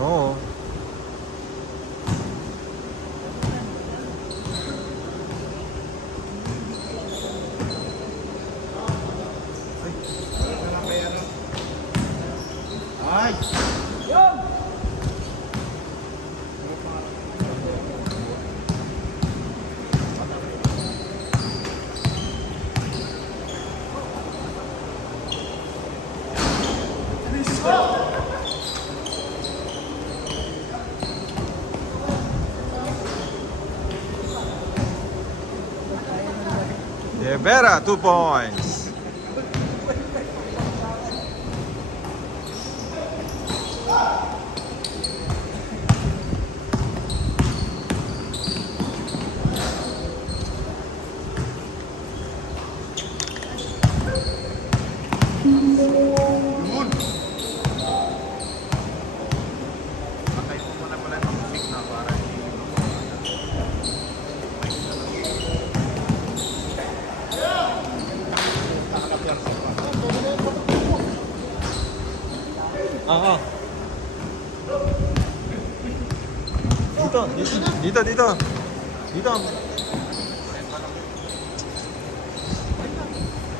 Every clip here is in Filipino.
Oo. Ay! De Vera, 2 points. Yun! Patay po muna pala ng mic na para hindi Oo. Dito, dito, dito, dito. Dito.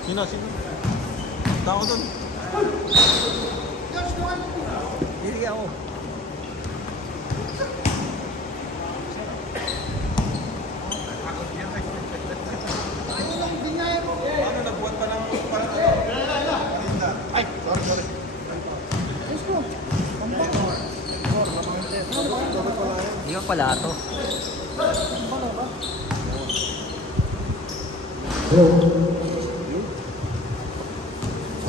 Sino, sino? Tao doon. Dili ako. Ano, nagbuhat pa ng Ay! Sorry, sorry. Hindi ka pala ito.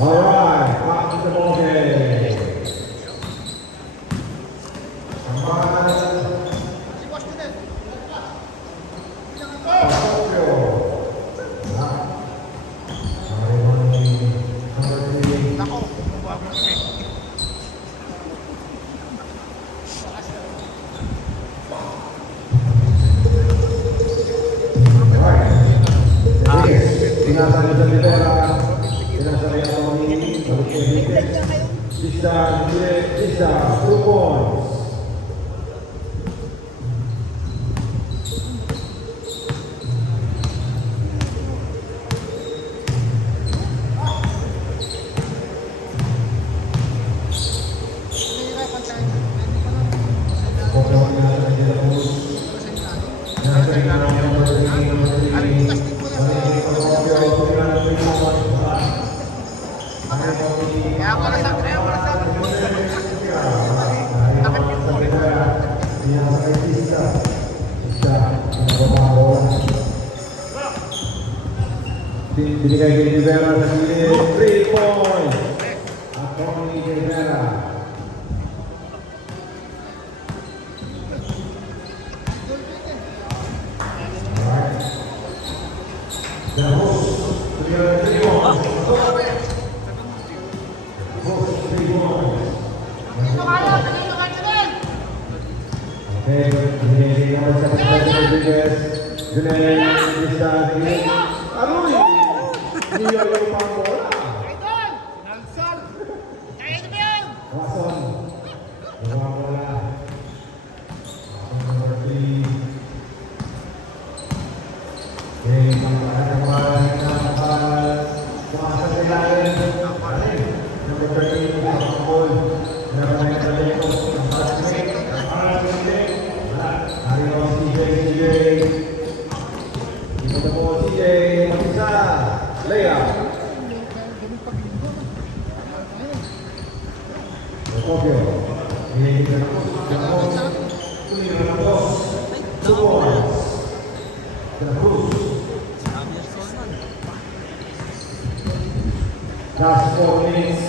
Alright, back to the ball game. Nako, kumuha mo mic. Tinasali sa Rivera, tinasali ang Tony, balik sa Hite, Sisa, 2 points. Kaya ako nasabi. Takip yung po. Binigay kay Rivera sa gilid, 3 points. At Tony Rivera. The host, 3 points. Host, 3 points. Okay, binigay naman sa Rodriguez. Junel, Lisa, Aroy! Hindi yung pang bola. Nansal! Kaya nyo ba yan? Rason. Gawa bola. Rason number 3. Okay, pangkahan naman. Kumasa sa ilalim. Number 13, ang ball. Number 9, Vallejo. Ang passmate. Ang passmate. Ariyo, CJ. Ito na po, CJ. Mag-isa. Leia. Scorpio. Ini kita Cruz. Last 4 minutes.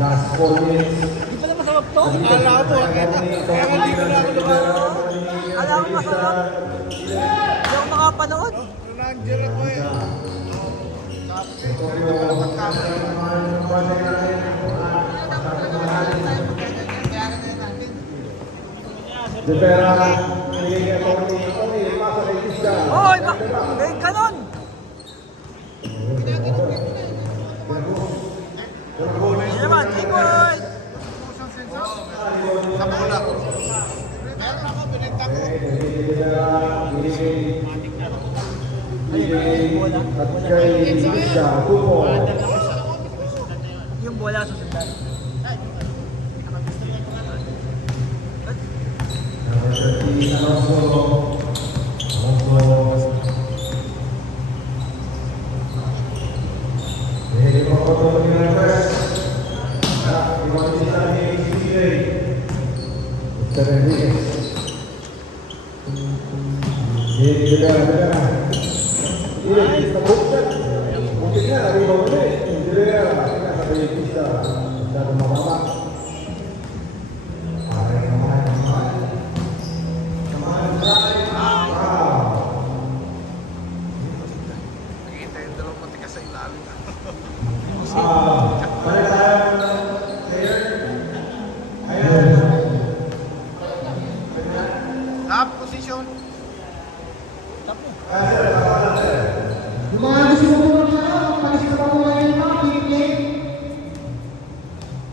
Last 4 minutes. Di pala masarap to? Kala ko, kaya hindi ko na ako Alam ko masarap. Hindi ako makapanood. De Vera, binigay niya Tony, pasa kay Tisda. Hoy, may kanon! Hindi naman, T-Boy! Sa bulak. At kay Tisda, Tupo. Yung bola susundan. Nakikita yung dalawang matikas sa ilalim. Top position. Yung mga gusto mo po na magpalis na po ngayon yung mga pipili.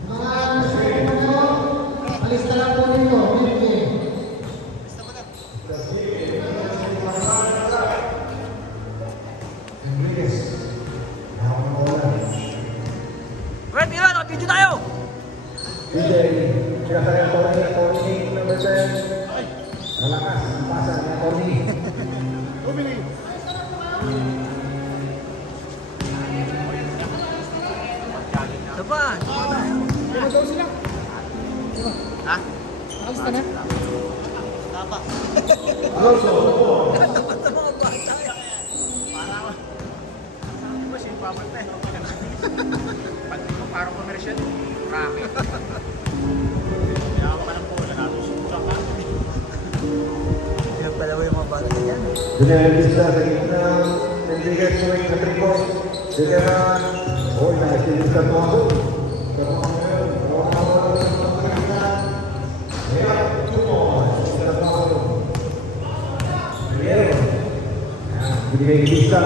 Mga gusto mo po alis na lang po nito, pipili. Fred, Ivan, video tayo! DJ, sinasaya Tony, number 10. Malakas, ang pasa niya Tony. Ito pa, Ha? Alis ka na? Alonso, Tupo. tapat sa mga bata. Di ba si Pablo pa eh? Pati ko parang commercial. Marami. Kaya pa lang po, nagkatusukan ka. Yung pala yung mga bata yan. Dinalista sa gitna, nandigan swing na trikot. Veteran, nakasilista po ako. Binigay lista.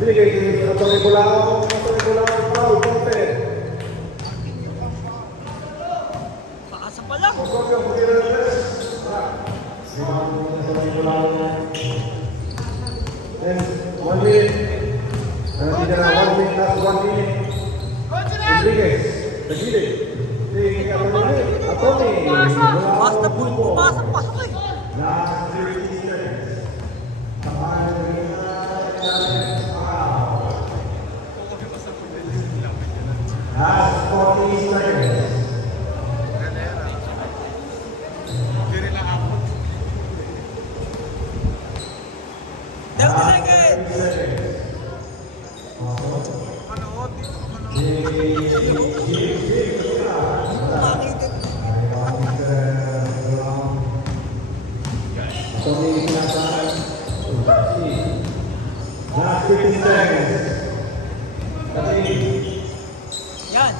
Binigay lista sa Tony Bulao. Tony Bulao, foul, Ponte. Pakasa pa lang. Scorpio, Gutierrez. Then, 1 minute. Nandiyan na 1 minute, last 1 minute. Rodriguez, nagilid. Sige, Atty. Basta po, pumasok, pasok eh. Last 30 seconds. Last 40 seconds. Ganda yan ah. Hindi rin lang ako. 30 seconds! Manood, dito ka manood. Makita. Tony Pinasan. Last 15 seconds. Yan.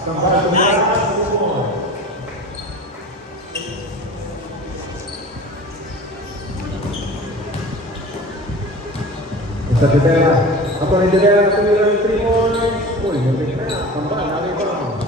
Mr. De Vera. Atty. De Vera, tumira yung 3 points. Uy, muntik na. Tambal, nari pa lang.